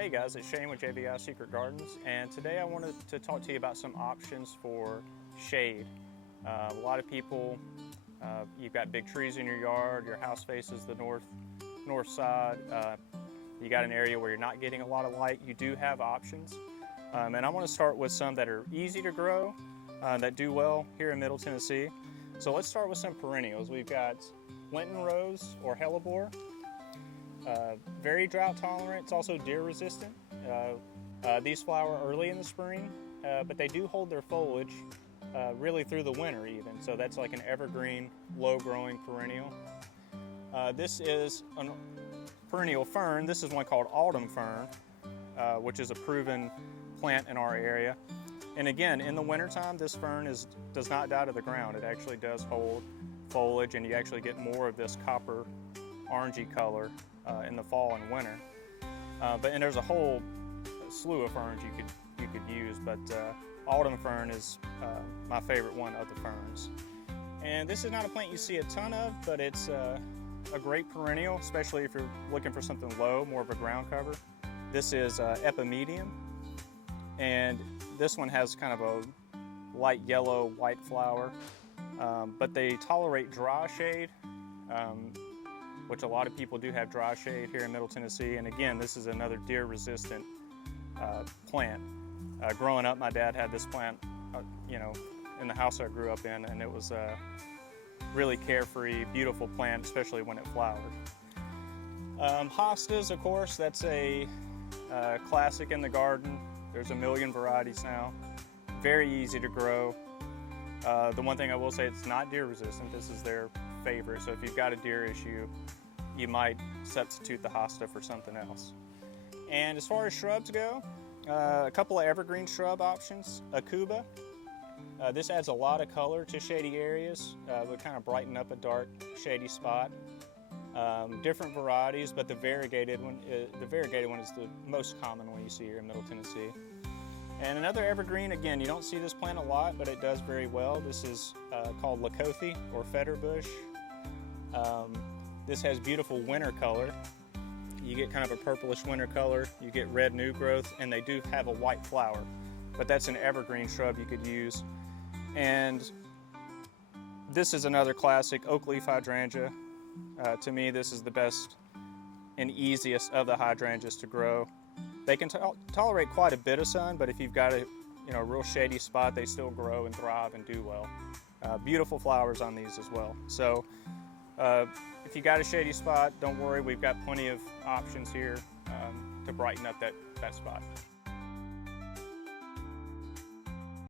Hey guys, it's Shane with JVI Secret Gardens, and today I wanted to talk to you about some options for shade. A lot of people, you've got big trees in your yard, your house faces the north side, you got an area where you're not getting a lot of light. You do have options, and I want to start with some that are easy to grow, that do well here in Middle Tennessee. So let's start with some perennials. We've got Lenten Rose or Hellebore. Very drought tolerant, it's also deer resistant. These flower early in the spring, but they do hold their foliage really through the winter even. So that's like an evergreen, low growing perennial. This is a perennial fern. This is one called autumn fern, which is a proven plant in our area. And again, in the wintertime, this fern does not die to the ground. It actually does hold foliage, and you actually get more of this copper orangey color in the fall and winter. And there's a whole slew of ferns you could use, but autumn fern is my favorite one of the ferns. And this is not a plant you see a ton of, but it's a great perennial, especially if you're looking for something low, more of a ground cover. This is Epimedium, and this one has kind of a light yellow, white flower, but they tolerate dry shade, which a lot of people do have dry shade here in Middle Tennessee. And again, this is another deer resistant plant. Growing up, my dad had this plant, in the house I grew up in, and it was a really carefree, beautiful plant, especially when it flowered. Hostas, of course, that's a classic in the garden. There's a million varieties now. Very easy to grow. The one thing I will say, it's not deer resistant. This is their favorite. So if you've got a deer issue, you might substitute the hosta for something else. And as far as shrubs go, a couple of evergreen shrub options. Aucuba. This adds a lot of color to shady areas. Would kind of brighten up a dark, shady spot. Different varieties, but the variegated one is the most common one you see here in Middle Tennessee. And another evergreen, again, you don't see this plant a lot, but it does very well. This is called Lakothi or Fetterbush. This has beautiful winter color. You get kind of a purplish winter color, you get red new growth, and they do have a white flower. But that's an evergreen shrub you could use. And this is another classic oak leaf hydrangea. To me, this is the best and easiest of the hydrangeas to grow. They can tolerate quite a bit of sun, but if you've got a real shady spot, they still grow and thrive and do well. Beautiful flowers on these as well. So if you got a shady spot, don't worry, we've got plenty of options here to brighten up that spot.